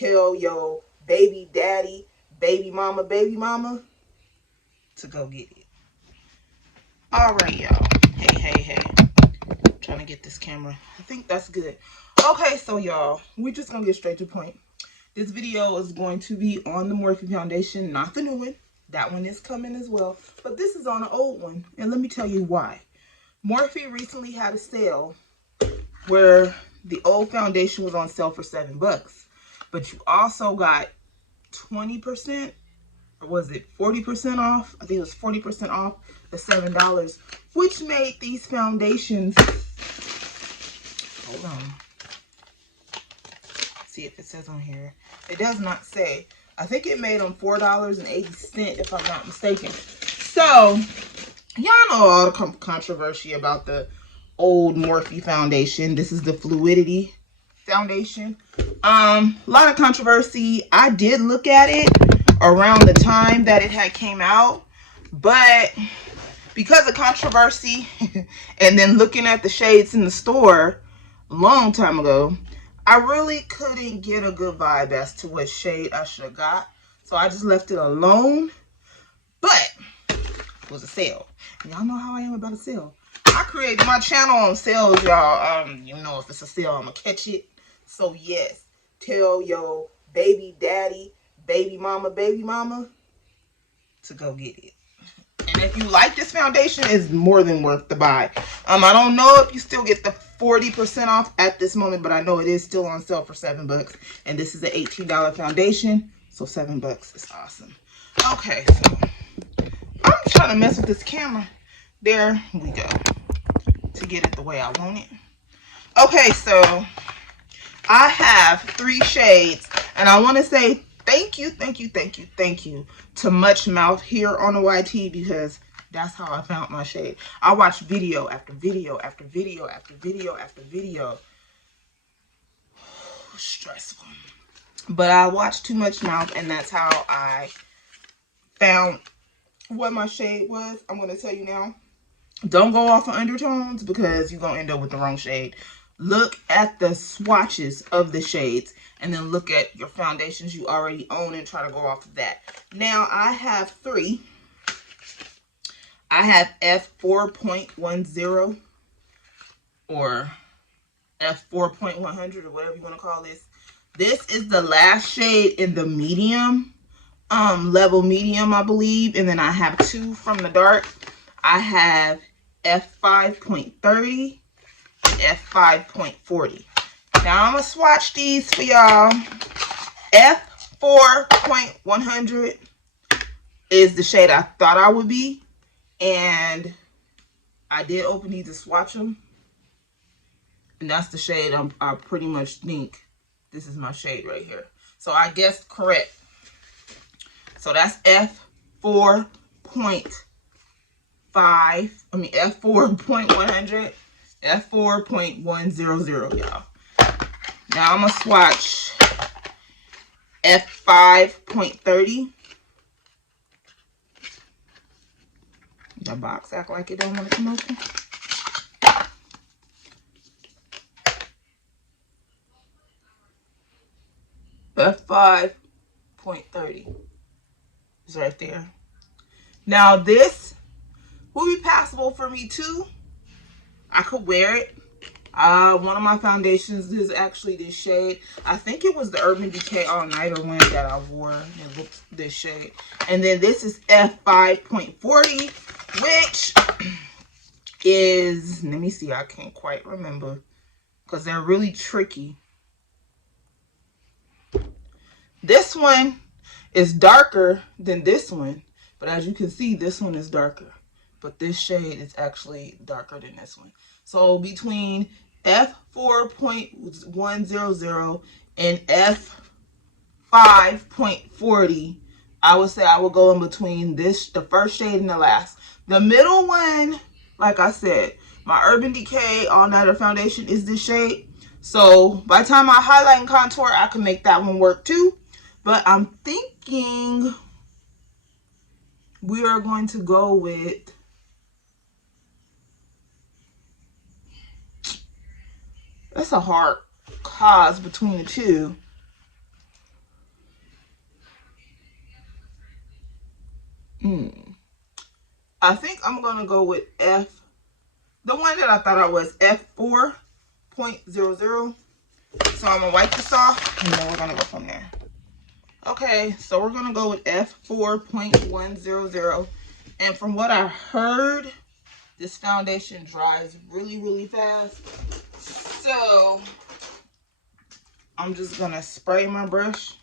tell your baby daddy, baby mama to go get it. All right, y'all. Hey. Trying to get this camera. I think that's good. Okay, so y'all, we're just gonna get straight to the point. This video is going to be on the Morphe foundation, not the new one. That one is coming as well, but this is on the old one, and let me tell you why. Morphe recently had a sale where the old foundation was on sale for $7, but you also got 20%, or was it 40% off? I think it was 40% off the $7, which made these foundations, hold on, see if it says on here. It does not say. I think it made them $4.80 if I'm not mistaken. So y'all know all the controversy about the old Morphe foundation. This is the Fluidity foundation. A lot of controversy. I did look at it around the time that it had came out, but because of controversy and then looking at the shades in the store a long time ago, I really couldn't get a good vibe as to what shade I should have got. So I just left it alone. But it was a sale. Y'all know how I am about a sale. I created my channel on sales, y'all. You know, if it's a sale, I'm gonna catch it. So yes, tell your baby daddy, baby mama to go get it. And if you like this foundation, it's more than worth the buy. I don't know if you still get the 40% off at this moment, but I know it is still on sale for $7. And this is an $18 foundation, so $7 is awesome. Okay, so I'm trying to mess with this camera. There we go. To get it the way I want it. Okay, so I have 3 shades, and I want to say thank you to Much Mouth here on the YT, because that's how I found my shade. I watched video after video after video after video after video. Stressful. But I watched too Much Mouth, and that's how I found what my shade was. I'm going to tell you now. Don't go off of undertones, because you're going to end up with the wrong shade. Look at the swatches of the shades, and then look at your foundations you already own and try to go off of that. Now, I have 3. I have F4.10 or F4.100 or whatever you want to call this. This is the last shade in the medium, level medium, I believe. And then I have 2 from the dark. I have F5.30 and F5.40. Now I'm going to swatch these for y'all. F4.100 is the shade I thought I would be. And I did open these to swatch them. And that's the shade I pretty much think this is my shade right here. So I guessed correct. So that's F4.100, F4.100, y'all. Now I'm going to swatch F5.30. The box act like it don't want to come open. F5.30 is right there. Now this will be passable for me too. I could wear it. One of my foundations is actually this shade. I think it was the Urban Decay All Nighter one that I wore. It looks this shade. And then this is F5.40, which is, let me see, I can't quite remember because they're really tricky. This one is darker than this one, but as you can see, this one is darker. But this shade is actually darker than this one. So between F4.100 and F5.40, I would say I will go in between this, the first shade and the last. The middle one, like I said, my Urban Decay All Nighter foundation is this shade. So by the time I highlight and contour, I can make that one work too. But I'm thinking we are going to go with that's a hard cause between the two. I think I'm gonna go with the one that I thought I was F4.00. So I'm gonna wipe this off and then we're gonna go from there. Okay, so we're gonna go with F4.100. And from what I heard, this foundation dries really, really fast. So I'm just gonna spray my brush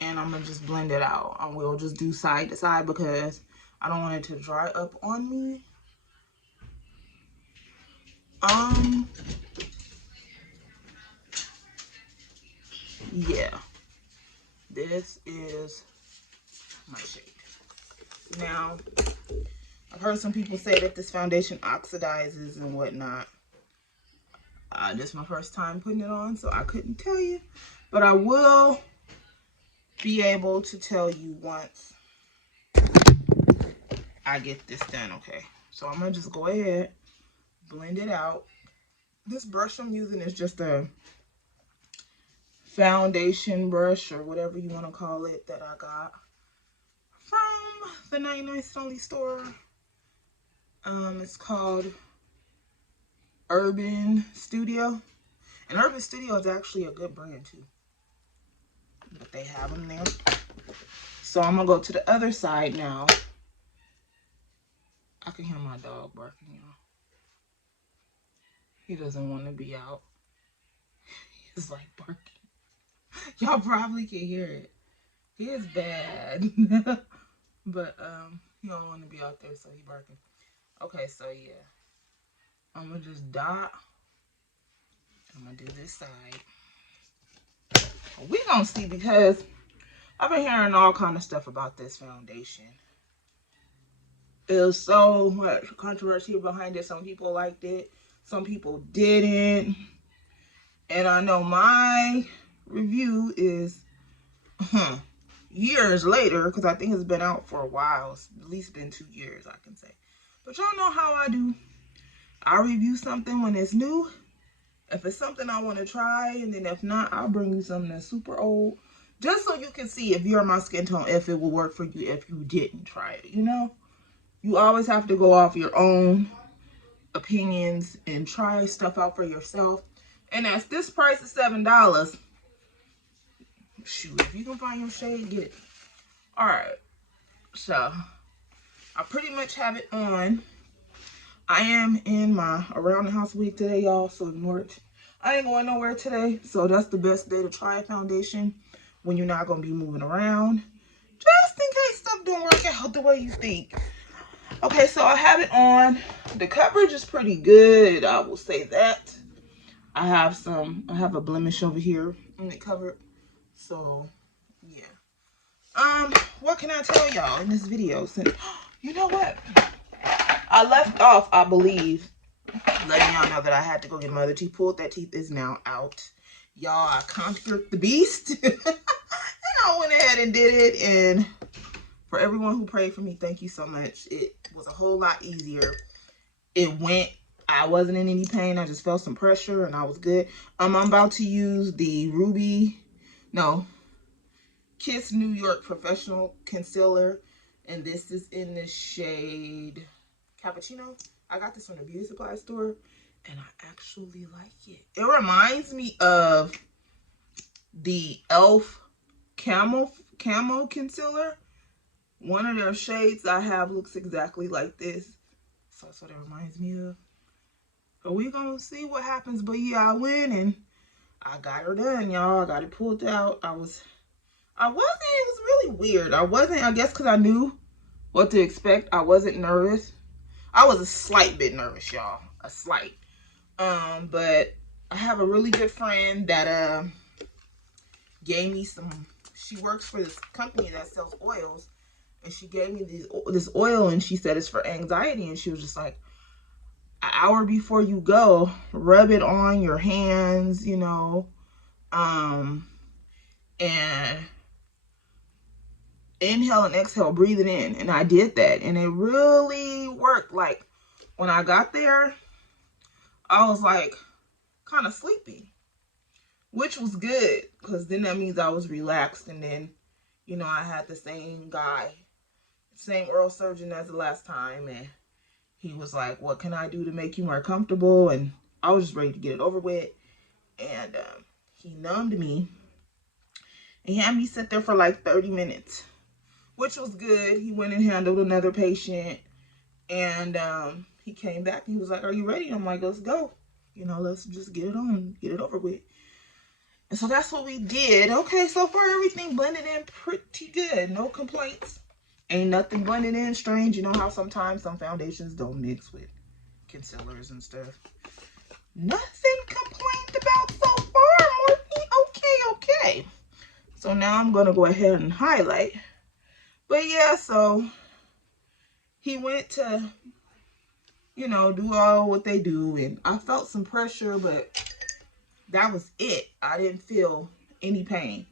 and I'm gonna just blend it out. I will just do side to side because I don't want it to dry up on me. Yeah, this is my shade. Now, I've heard some people say that this foundation oxidizes and whatnot. This is my first time putting it on, so I couldn't tell you. But I will be able to tell you once I get this done, okay? So I'm going to just go ahead, blend it out. This brush I'm using is just a foundation brush or whatever you want to call it that I got from the 99 Cent Only store. It's called Urban Studio. And Urban Studio is actually a good brand too. But they have them there. So I'm going to go to the other side now. I can hear my dog barking, y'all. He doesn't want to be out. He's like barking. Y'all probably can hear it. He is bad. But he don't want to be out there, so he barking. Okay, so yeah. I'm going to just dot. I'm going to do this side. We gonna see because I've been hearing all kind of stuff about this foundation. There's so much controversy behind it. Some people liked it, some people didn't. And I know my review is years later because I think it's been out for a while. It's at least been 2 years, I can say. But y'all know how I do. I review something when it's new. If it's something I want to try, and then if not, I'll bring you something that's super old. Just so you can see if you're my skin tone, if it will work for you if you didn't try it, you know? You always have to go off your own opinions and try stuff out for yourself. And as this price is $7, shoot, if you can find your shade, get it. Alright, so I pretty much have it on. I am in my around the house week today, y'all, so ignore it. I ain't going nowhere today, so that's the best day to try a foundation when you're not going to be moving around. Just in case stuff don't work out the way you think. Okay, so I have it on. The coverage is pretty good, I will say that. I have a blemish over here in the cover. So, yeah. What can I tell y'all in this video? Since, you know what? I left off, I believe, letting y'all know that I had to go get my other teeth pulled. That teeth is now out. Y'all, I conquered the beast. And I went ahead and did it. And for everyone who prayed for me, thank you so much. It was a whole lot easier. I wasn't in any pain. I just felt some pressure and I was good. I'm about to use the Kiss New York Professional Concealer. And this is in the shade Cappuccino. I got this from the beauty supply store and I actually like it. It reminds me of the e.l.f. Camo Concealer. One of their shades I have looks exactly like this. So that's what it reminds me of. But we're going to see what happens. But yeah, I went and I got her done, y'all. I got it pulled out. It was really weird. I guess because I knew what to expect. I wasn't nervous. I was a slight bit nervous, y'all. A slight. But I have a really good friend that gave me some. She works for this company that sells oils, and she gave me this oil, and she said it's for anxiety, and she was just like, an hour before you go, rub it on your hands, you know, and inhale and exhale, breathe it in. And I did that, and it really worked. Like, when I got there, I was like kind of sleepy, which was good because then that means I was relaxed. And then, you know, I had the same guy same oral surgeon as the last time, and he was like, what can I do to make you more comfortable? And I was just ready to get it over with. And he numbed me. And he had me sit there for like 30 minutes, which was good. He went and handled another patient. And he came back and he was like, are you ready? I'm like, let's go. You know, let's just get it on, get it over with. And so that's what we did. Okay, so far everything blended in pretty good. No complaints. Ain't nothing blended in strange. You know how sometimes some foundations don't mix with concealers and stuff. Nothing complained about so far, Morphe. Okay. So now I'm going to go ahead and highlight. But yeah, so he went to, you know, do all what they do. And I felt some pressure, but that was it. I didn't feel any pain.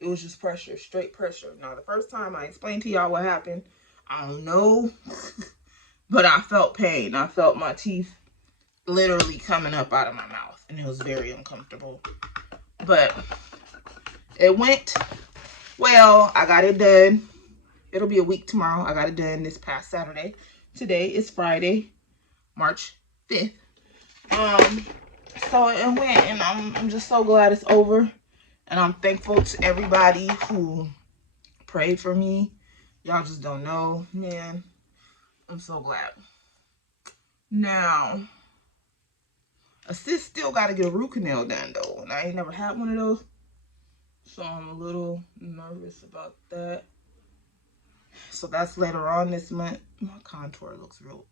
It was just pressure, straight pressure. Now, the first time I explained to y'all what happened, I don't know, but I felt pain. I felt my teeth literally coming up out of my mouth, and it was very uncomfortable. But it went well. I got it done. It'll be a week tomorrow. I got it done this past Saturday. Today is Friday, March 5th. So it went, and I'm just so glad it's over. And I'm thankful to everybody who prayed for me. Y'all just don't know, man. I'm so glad. Now, a sis still got to get a root canal done, though. And I ain't never had one of those. So I'm a little nervous about that. So that's later on this month. My contour looks real,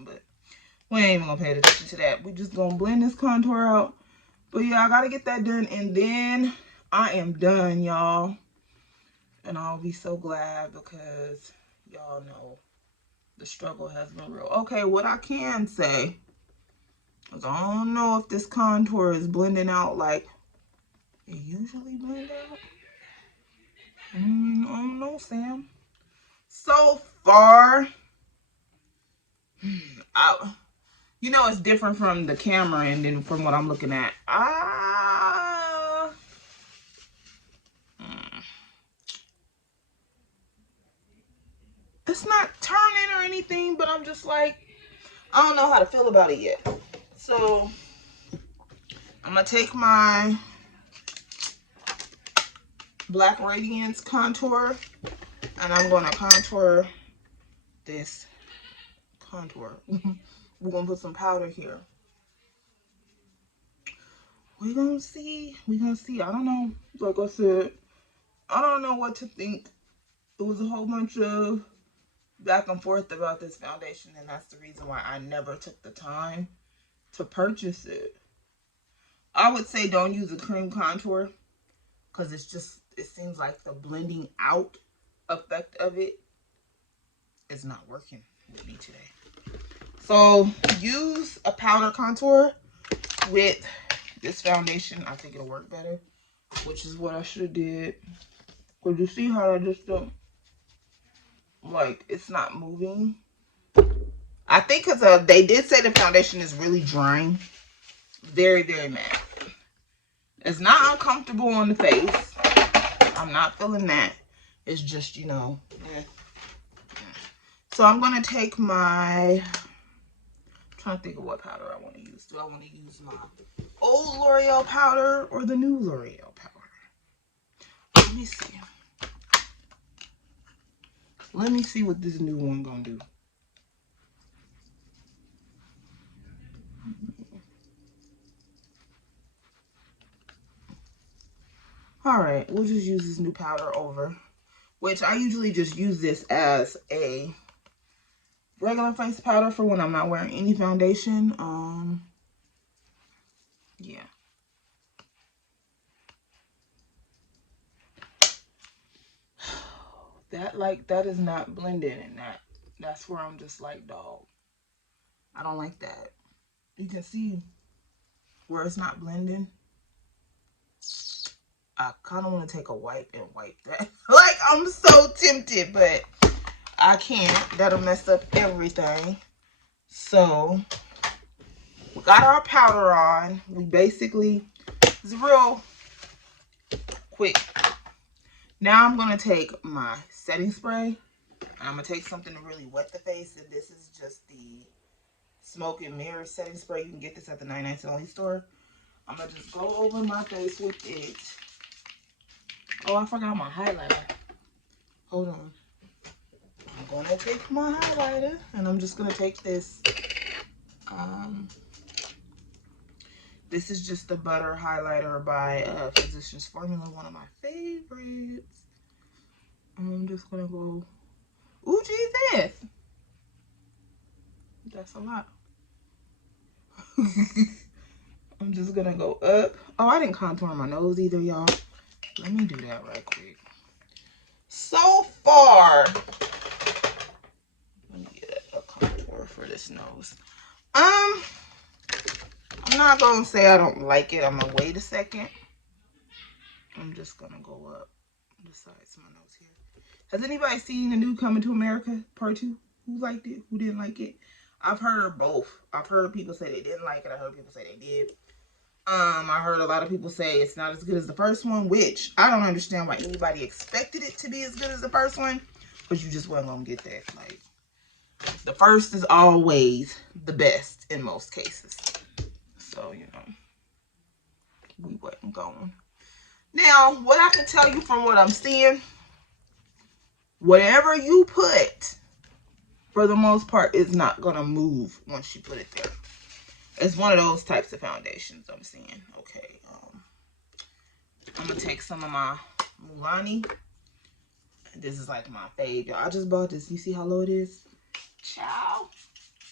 but we ain't even gonna pay attention to that. We just gonna blend this contour out. But yeah, I gotta get that done, and then I am done, y'all. And I'll be so glad, because y'all know the struggle has been real. Okay, what I can say is I don't know if this contour is blending out like it usually blend out. I don't know, Sam. So far, you know, it's different from the camera and then from what I'm looking at. It's not turning or anything, but I'm just like, I don't know how to feel about it yet. So I'm gonna take my Black Radiance contour, and I'm gonna contour this contour. We're gonna put some powder here. We're gonna see. I don't know. Like I said, I don't know what to think. It was a whole bunch of back and forth about this foundation, and that's the reason why I never took the time to purchase it. I would say don't use a cream contour, because it seems like the blending out effect of it is not working with me today. So use a powder contour with this foundation. I think it'll work better, which is what I should have did. Because you see how I just don't, like, it's not moving. I think because they did say the foundation is really drying. Very, very matte. It's not uncomfortable on the face. I'm not feeling that. It's just, you know. Yeah. So I'm going to take my, I'm trying to think of what powder I want to use. Do I want to use my old L'Oreal powder or the new L'Oreal powder? Let me see. Let me see what this new one going to do. Alright, we'll just use this new powder over, which I usually just use this as a regular face powder for when I'm not wearing any foundation. Yeah. That is not blending, and that's where I'm just like, dog, I don't like that. You can see where it's not blending. I kind of want to take a wipe and wipe that. Like, I'm so tempted, but I can't. That'll mess up everything. So we got our powder on. We basically, it's real quick. Now I'm going to take my setting spray, And I'm going to take something to really wet the face. And this is just the Smoke and Mirror setting spray. You can get this at the 99cent only store. I'm going to just go over my face with it. Oh, I forgot my highlighter. Hold on. I'm going to take my highlighter. And I'm just going to take this. This is just the Butter Highlighter by Physicians Formula. One of my favorites. I'm just going to go. Ooh, Jesus. That's a lot. I'm just gonna go up. Oh, I didn't contour my nose either, y'all. Let me do that right quick. So far, let me get a contour for this nose. I'm not gonna say I don't like it. I'm gonna wait a second. I'm just gonna go up the sides of my nose here. Has anybody seen the new Coming to America Part 2? Who liked it? Who didn't like it? I've heard both. I've heard people say they didn't like it. I heard people say they did. I heard a lot of people say it's not as good as the first one, which I don't understand why anybody expected it to be as good as the first one, because you just wasn't gonna get that. Like, the first is always the best in most cases. So, you know, we wasn't going. Now, what I can tell you from what I'm seeing, whatever you put, for the most part, is not gonna move once you put it there. It's one of those types of foundations I'm seeing. Okay, I'm gonna take some of my Mulani. This is like my fave. I just bought this. You see how low it is? Ciao.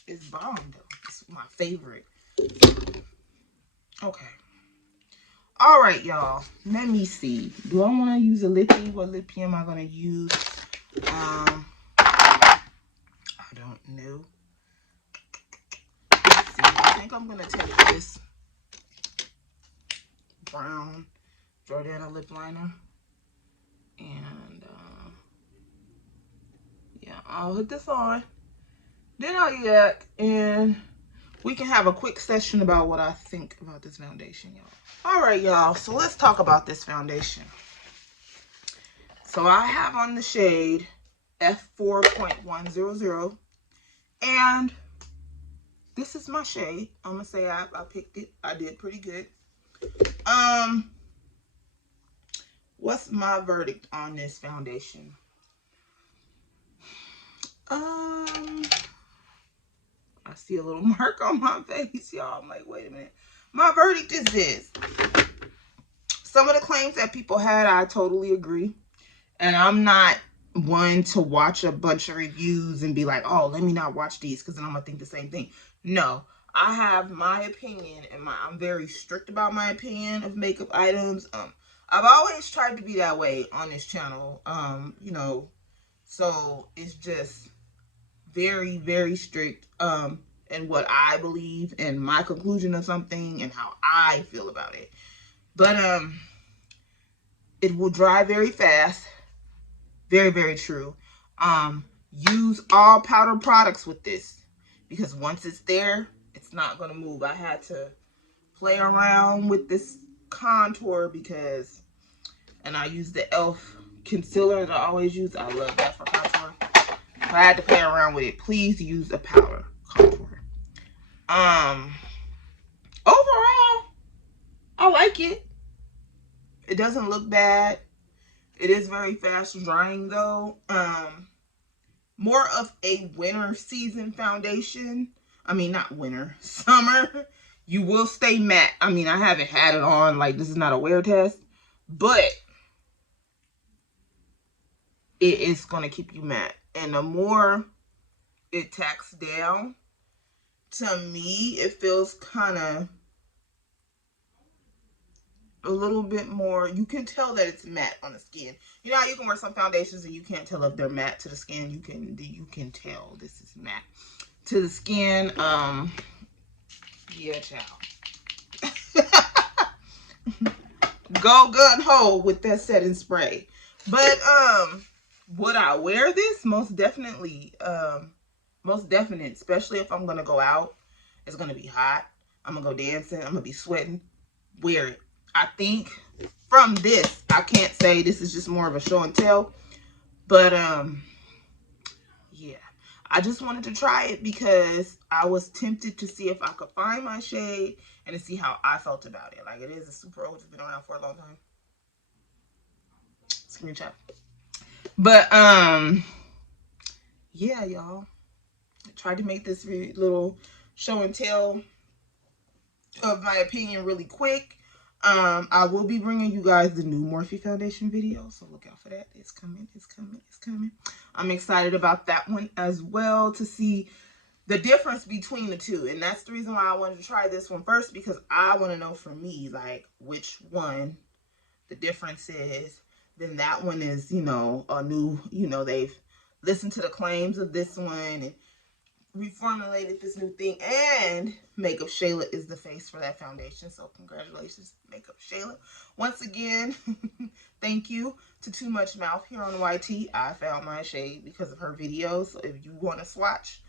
It's bomb though. It's my favorite. Okay. All right, y'all. Let me see. Do I want to use a lippy? What lippy am I gonna use? I don't know. Let's see. I think I'm gonna take this brown Jordana lip liner, and yeah, I'll hit this on. Then I'll yak, and we can have a quick session about what I think about this foundation, y'all. All right, y'all. So let's talk about this foundation. So I have on the shade F4.100, and this is my shade. I'm gonna say I picked it. I did pretty good. What's my verdict on this foundation? I see a little mark on my face, y'all. I'm like, wait a minute. My verdict is this. Some of the claims that people had, I totally agree. And I'm not one to watch a bunch of reviews and be like, oh, let me not watch these because then I'm going to think the same thing. No, I have my opinion, and I'm very strict about my opinion of makeup items. I've always tried to be that way on this channel. You know, so it's just very, very strict in what I believe and my conclusion of something and how I feel about it. But it will dry very fast. Very, very true. Use all powder products with this, because once it's there, it's not going to move. I had to play around with this contour because, and I use the e.l.f. concealer that I always use. I love that for contour. I had to play around with it. Please use a powder contour. Overall, I like it. It doesn't look bad. It is very fast drying though. More of a winter season foundation. I mean, not winter, summer. You will stay matte. I mean, I haven't had it on, like, this is not a wear test, but it is going to keep you matte. And the more it tacks down, to me, it feels kind of a little bit more, you can tell that it's matte on the skin. You know how you can wear some foundations and you can't tell if they're matte to the skin. You can tell this is matte to the skin. Yeah, child. Go gun ho with that setting spray. But would I wear this? Most definitely. Most definite, especially if I'm gonna go out. It's gonna be hot. I'm gonna go dancing. I'm gonna be sweating. Wear it. I think from this, I can't say this is just more of a show and tell, but I just wanted to try it because I was tempted to see if I could find my shade and to see how I felt about it. Like, it is a super old, it's been around for a long time. Screenshot. But yeah, y'all, I tried to make this little show and tell of my opinion really quick. I will be bringing you guys the new Morphe foundation video, so look out for that. It's coming, it's coming, it's coming. I'm excited about that one as well, to see the difference between the two. And that's the reason why I wanted to try this one first, because I want to know for me, like, which one the difference is. Then that one is, you know, a new, you know, they've listened to the claims of this one and reformulated this new thing. And Makeup Shayla is the face for that foundation, so congratulations, Makeup Shayla. Once again, thank you to Too Much Mouth here on YT. I found my shade because of her videos, so if you want to swatch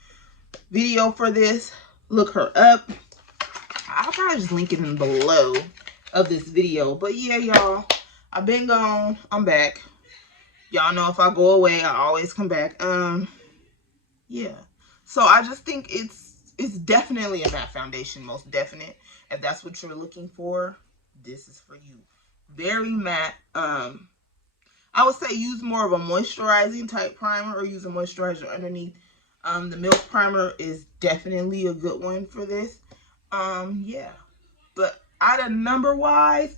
video for this, look her up. I'll probably just link it in below of this video. But yeah, y'all, I've been gone, I'm back. Y'all know if I go away, I always come back. Yeah, so I just think it's definitely a matte foundation, most definite. If that's what you're looking for, this is for you. Very matte. I would say use more of a moisturizing type primer, or use a moisturizer underneath. The Milk Primer is definitely a good one for this. Yeah, but out of number wise,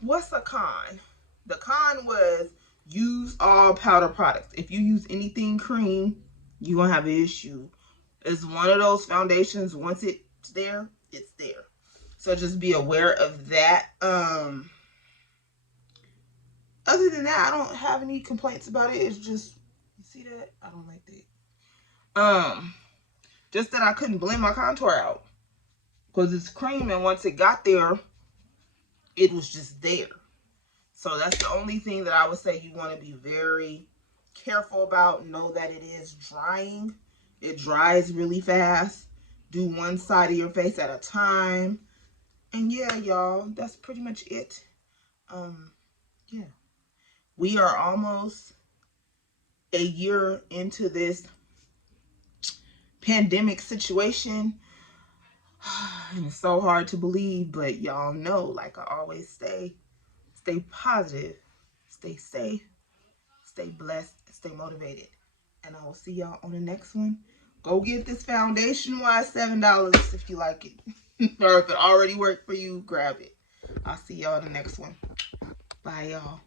what's a con? The con was use all powder products. If you use anything cream, you're gonna have an issue. It's one of those foundations, once it's there, it's there. So just be aware of that. Other than that, I don't have any complaints about it. It's just, you see that? I don't like that. Just that I couldn't blend my contour out, because it's cream, and once it got there, it was just there. So that's the only thing that I would say you want to be very careful about. Know that it is drying. It dries really fast. Do one side of your face at a time. And yeah, y'all, that's pretty much it. Yeah. We are almost a year into this pandemic situation. And it's so hard to believe, but y'all know, like I always say, stay positive, stay safe, stay blessed, stay motivated. And I will see y'all on the next one. Go get this foundation. Why $7 if you like it. Or if it already worked for you, grab it. I'll see y'all in the next one. Bye, y'all.